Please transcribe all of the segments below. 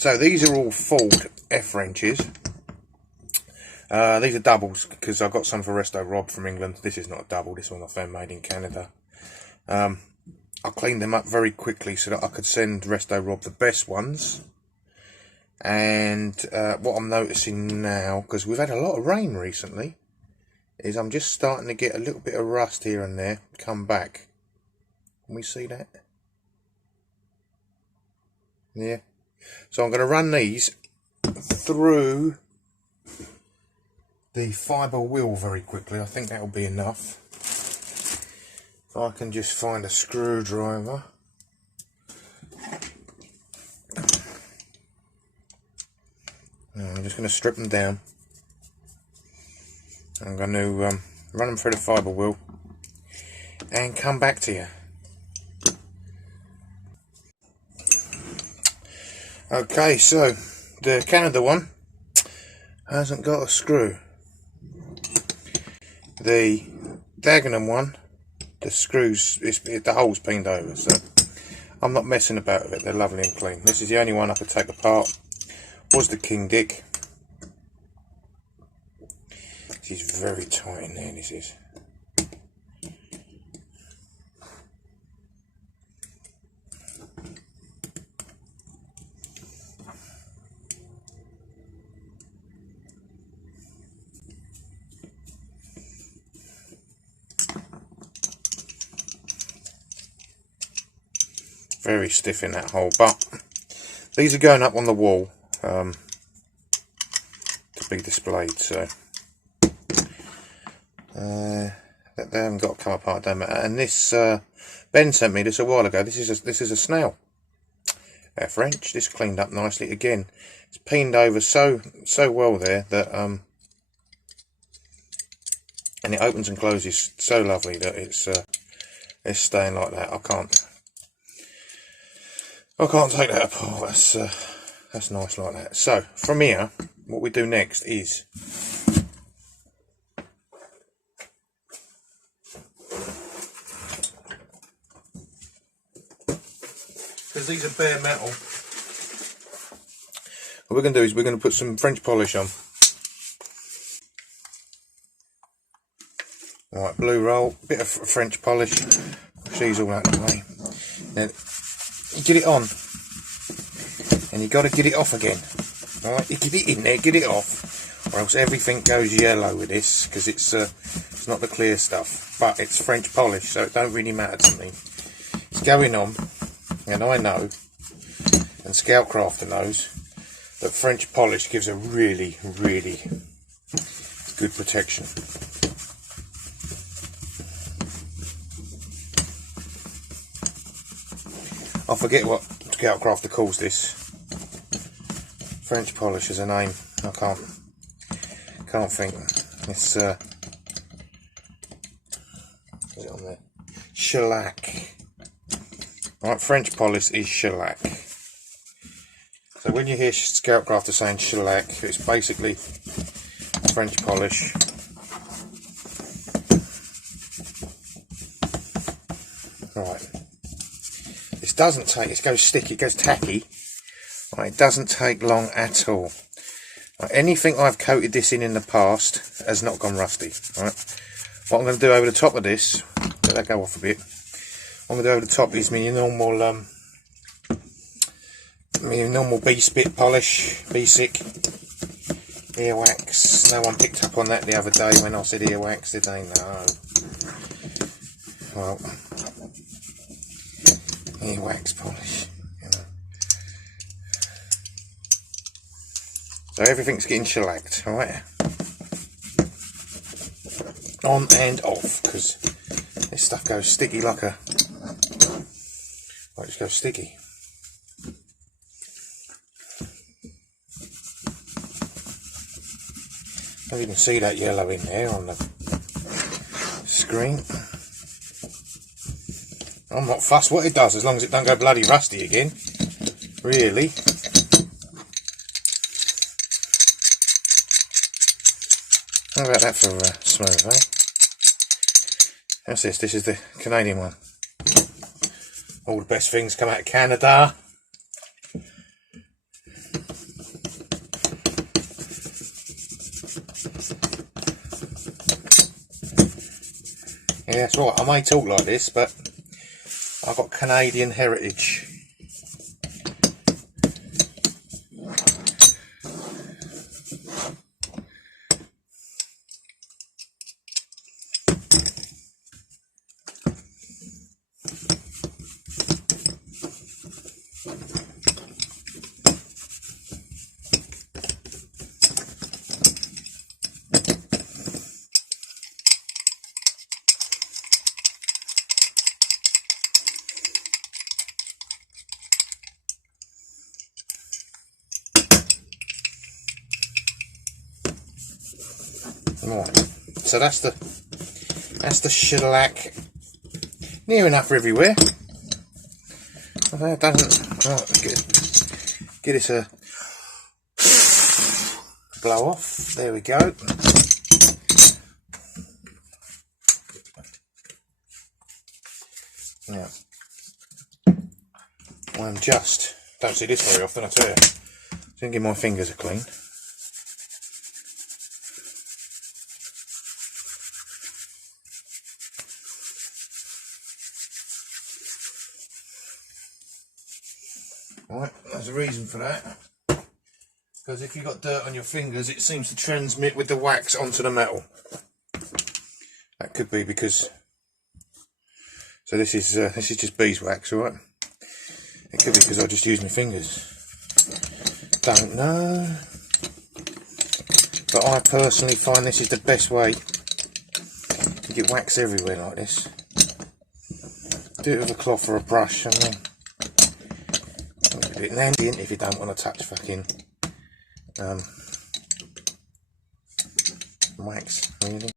So these are all Ford F wrenches. These are doubles because I got some for Resto Rob from England. This is not a double, this one I found made in Canada. I cleaned them up very quickly so that I could send Resto Rob the best ones. And what I'm noticing now, because we've had a lot of rain recently, is I'm just starting to get a little bit of rust here and there come back. Can we see that? Yeah. So I'm going to run these through the fibre wheel very quickly. I think that'll be enough. If I can just find a screwdriver. I'm just going to strip them down. I'm going to run them through the fibre wheel and come back to you. Okay, so the Canada one hasn't got a screw. The Dagenham one, the screws, the hole's pinned over, so I'm not messing about with it. They're lovely and clean. This is the only one I could take apart. Was the King Dick. This is very tight in there, this is. Very stiff in that hole, but these are going up on the wall to be displayed, so they haven't got to come apart, don't matter. And this Ben sent me this a while ago. This is a snail F wrench. This cleaned up nicely again. It's pinned over so well there that and it opens and closes so lovely that it's staying like that. I can't take that apart. That's nice like that. So from here, what we do next is because these are bare metal, what we're going to do is we're going to put some French polish on. Alright, blue roll, bit of French polish, she's all out of the way. Now, you get it on, and you got to get it off again. Alright, you get it in there, get it off, or else everything goes yellow with this, because it's not the clear stuff, but it's French polish, so it don't really matter to me. It's going on, and I know, and Scoutcrafter knows, that French polish gives a really, really good protection. I forget what Scoutcrafter calls this. French polish is a name. I can't think. It's is it on there? Shellac. Right, French polish is shellac. So when you hear Scoutcrafter saying shellac, it's basically French polish. Right. This doesn't take, it goes sticky, it goes tacky. Right, it doesn't take long at all. Right, anything I've coated this in the past has not gone rusty. Right. What I'm going to do over the top of this, let that go off a bit. What I'm going to do over the top is my normal B-spit polish, B-sick, earwax. No one picked up on that the other day when I said earwax, did they? No. Well, earwax polish, you know. So everything's getting shellacked, alright? On and off, because this stuff goes sticky like a... Well, it just goes sticky. Oh, you can see that yellow in there on the screen. I'm not fussed what it does, as long as it don't go bloody rusty again. Really. How about that for smooth, eh? What's this? This is the Canadian one. All the best things come out of Canada. Yeah, that's right. I may talk like this, but I've got Canadian heritage. Right, so that's the shellac, near enough for everywhere. That doesn't. Right, get this a blow off. There we go. Now, I'm just don't see this very often. I tell you, so I can give my fingers a clean. Right, there's a reason for that. Because if you've got dirt on your fingers, it seems to transmit with the wax onto the metal. That could be because. So this is just beeswax, alright? It could be because I just use my fingers. Don't know. But I personally find this is the best way to get wax everywhere like this. Do it with a cloth or a brush and then do it handy if you don't want to touch fucking wax, really.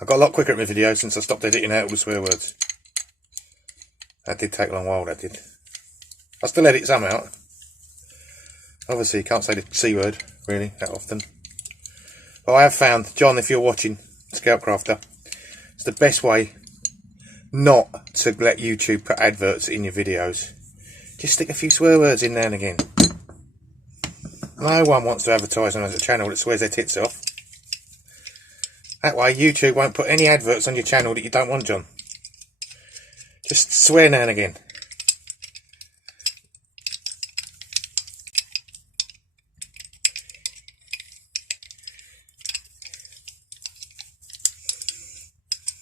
I got a lot quicker at my videos since I stopped editing out all the swear words. That did take a long while, that did. I still edit some out. Obviously you can't say the C word, really, that often. But I have found, John, if you're watching, Scoutcrafter, it's the best way not to let YouTube put adverts in your videos. Just stick a few swear words in there and again. No one wants to advertise on a channel that swears their tits off. That way YouTube won't put any adverts on your channel that you don't want, John. Just swear now and again.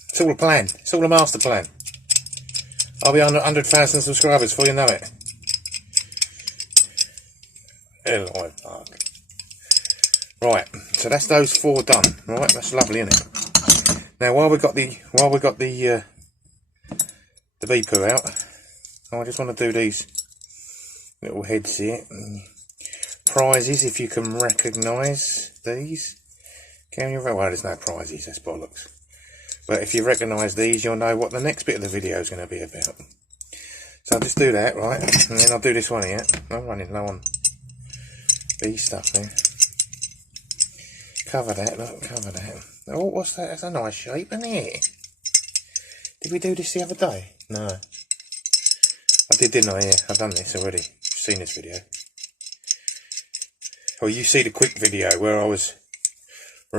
It's all a plan. It's all a master plan. I'll be on 100,000 subscribers before you know it. Hello, fuck. Right, so that's those 4 done. Right, that's lovely, isn't it? Now, while we got the bee poo out, I just want to do these little heads here. Prizes, if you can recognise these. Can you? Well, there's no prizes. That's bollocks. But if you recognise these, you'll know what the next bit of the video is going to be about. So I'll just do that, right? And then I'll do this one here. I'm running low on bee stuff there. Cover that, look, cover that. Oh, what's that? That's a nice shape, isn't it? Did we do this the other day? No. I did, didn't I? Yeah, I've done this already. You've seen this video. Well, you see the quick video where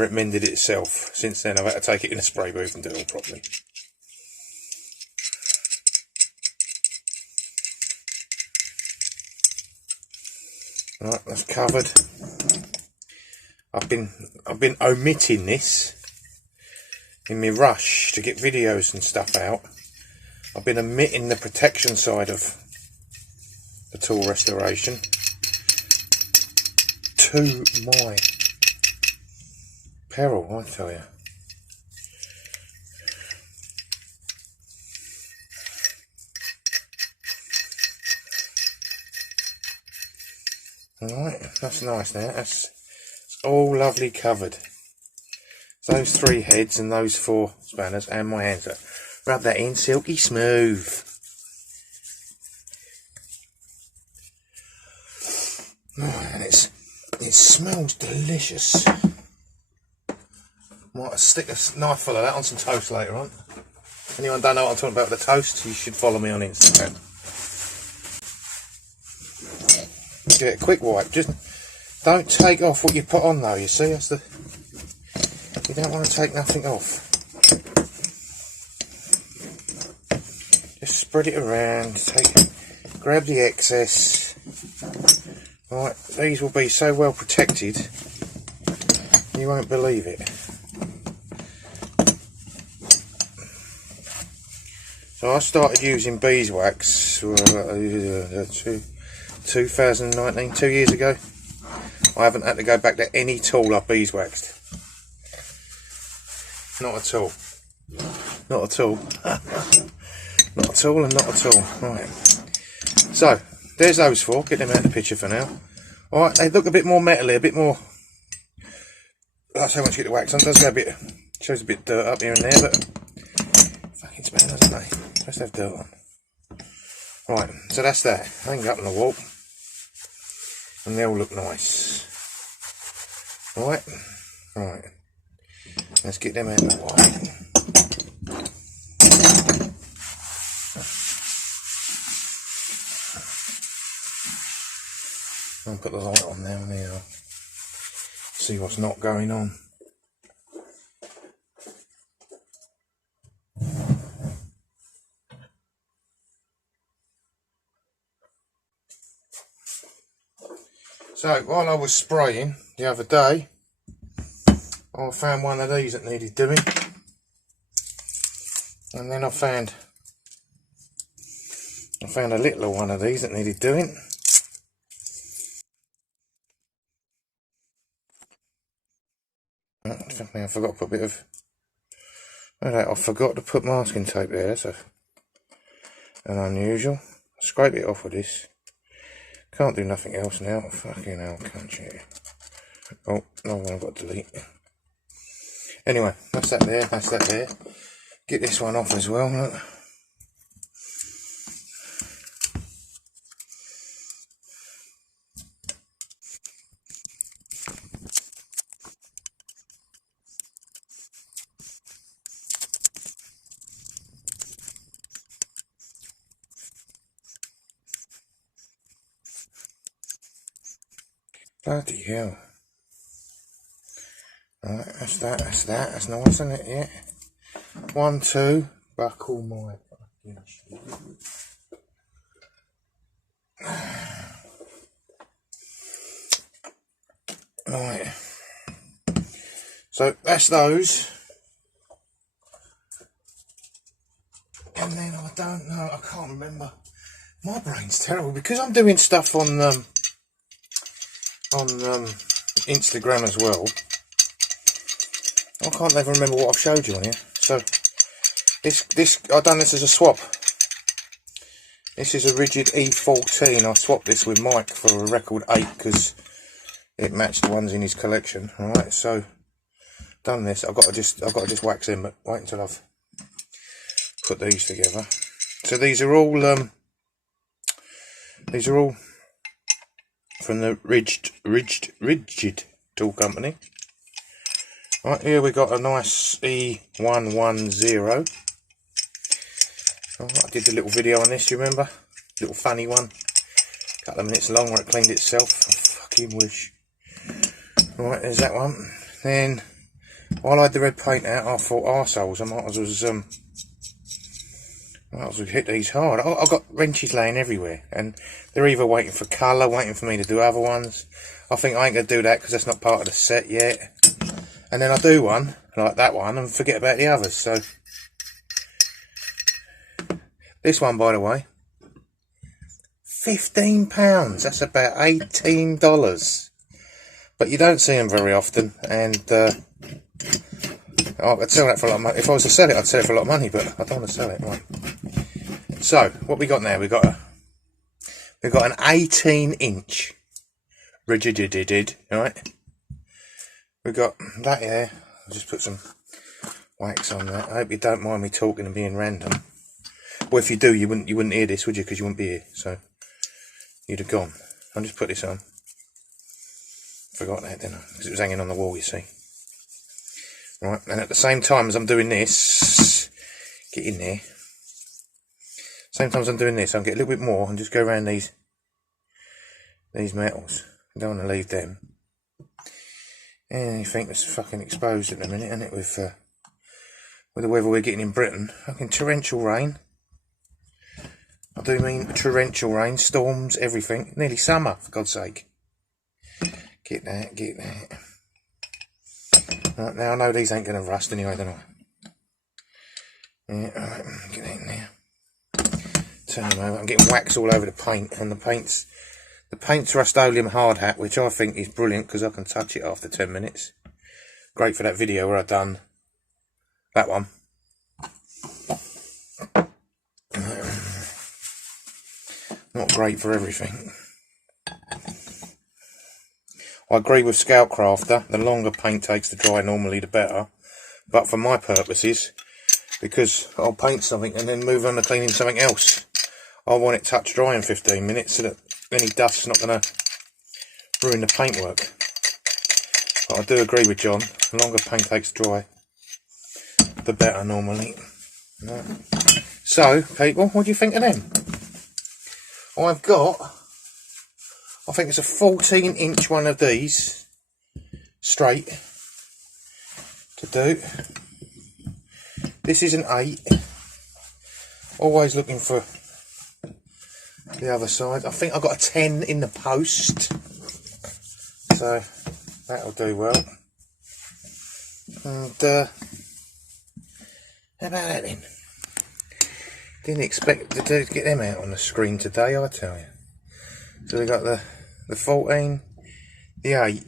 it mended itself. Since then, I've had to take it in a spray booth and do it all properly. Right, that's covered. I've been omitting this in my rush to get videos and stuff out. I've been omitting the protection side of the tool restoration to my peril, I tell you. Alright, that's nice now. That's all lovely covered. Those 3 heads and those 4 spanners and my hands up. Rub that in silky smooth. Oh, and it smells delicious. Might stick a knife full of that on some toast later on. Anyone don't know what I'm talking about with the toast, you should follow me on Instagram. Give it a quick wipe. Just don't take off what you put on though, you see, that's the, you don't want to take nothing off. Just spread it around, grab the excess. Right, these will be so well protected, you won't believe it. So I started using beeswax 2019, 2 years ago. I haven't had to go back to any tool I've beeswaxed. Not at all. Not at all. Not at all and not at all. Right. So, there's those 4. Get them out of the picture for now. Alright, they look a bit more metally, a bit more... Like I say, once you get the wax on, it does go a bit... Shows a bit dirt up here and there, but... Fucking spanners, aren't they? Let's have dirt on. Right, so that's that. Hang up on the wall. And they all look nice. Right. Right. Let's get them out of the way. I'll put the light on now and there. See what's not going on. So while I was spraying the other day, I found one of these that needed doing, and then I found a little one of these that needed doing. I forgot to put a bit of... I forgot to put masking tape there, so an unusual. Scrape it off with this. Can't do nothing else now. Fucking hell, can't you? Oh, no one I've got to delete. Anyway, that's that there, that's that there. Get this one off as well, look. Bloody hell. Right, that's that's nice, isn't it? Yeah. 1, 2, buckle my fucking shit. Right. So that's those. And then I don't know, I can't remember. My brain's terrible because I'm doing stuff on Instagram as well. I can't even remember what I've showed you on here. So this I've done this as a swap. This is a ridgid E14. I swapped this with Mike for a record 8 because it matched the ones in his collection. Alright, so done this. I've got to just wax in, but wait until I've put these together. So these are all from the ridgid tool company. Right, here we got a nice E110. I did a little video on this, you remember? Little funny one. A couple of minutes long where it cleaned itself. I fucking wish. Right, there's that one. Then, while I had the red paint out, I thought, arseholes, I might as well hit these hard. I've got wrenches laying everywhere, and they're either waiting for colour, waiting for me to do other ones. I think I ain't going to do that because that's not part of the set yet. And then I do one, like that one, and forget about the others. So, this one, by the way, £15. That's about $18. But you don't see them very often, and I could sell that for a lot of money. If I was to sell it, I'd sell it for a lot of money, but I don't want to sell it. Right. So, what we got now? We got an 18-inch ridgid, right? We've got that here. I'll just put some wax on that. I hope you don't mind me talking and being random. Well, if you do, you wouldn't hear this, would you? Because you wouldn't be here, so you'd have gone. I'll just put this on. Forgot that, didn't I? Because it was hanging on the wall, you see. Right, and at the same time as I'm doing this, get in there. Same time as I'm doing this, I'll get a little bit more and just go around these metals. I don't want to leave them. Anything that's fucking exposed at the minute, isn't it? With the weather we're getting in Britain, fucking torrential rain. I do mean torrential rain, storms, everything. Nearly summer, for God's sake. Get that, get that. Right, now I know these ain't going to rust anyway, don't I? Yeah, alright, get that in there. Turn them over. I'm getting wax all over the paint, and the paint's Rust-Oleum hard hat, which I think is brilliant because I can touch it after 10 minutes. Great for that video where I done that one. Not great for everything. I agree with Scoutcrafter, the longer paint takes to dry normally the better. But for my purposes, because I'll paint something and then move on to cleaning something else, I want it touch dry in 15 minutes so that any dust's not going to ruin the paintwork. But I do agree with John, the longer paint takes to dry, the better normally. Right. So, people, what do you think of them? I've got, I think it's a 14-inch one of these, straight, to do. This is an 8. Always looking for the other side. I think I've got a 10 in the post, so that'll do well. And how about that then? Didn't expect to get them out on the screen today, I tell you. So we got the 14, the 8,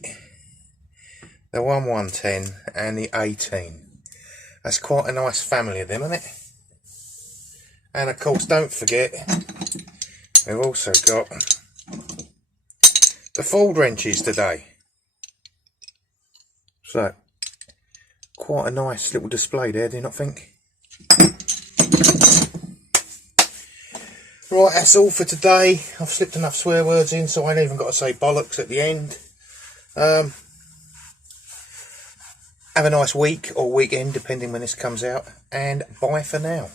the 110 and the 18. That's quite a nice family of them, isn't it? And of course, don't forget, we've also got the Ford wrenches today. So, quite a nice little display there, do you not think? Right, that's all for today. I've slipped enough swear words in, so I ain't even got to say bollocks at the end. Have a nice week or weekend, depending when this comes out, and bye for now.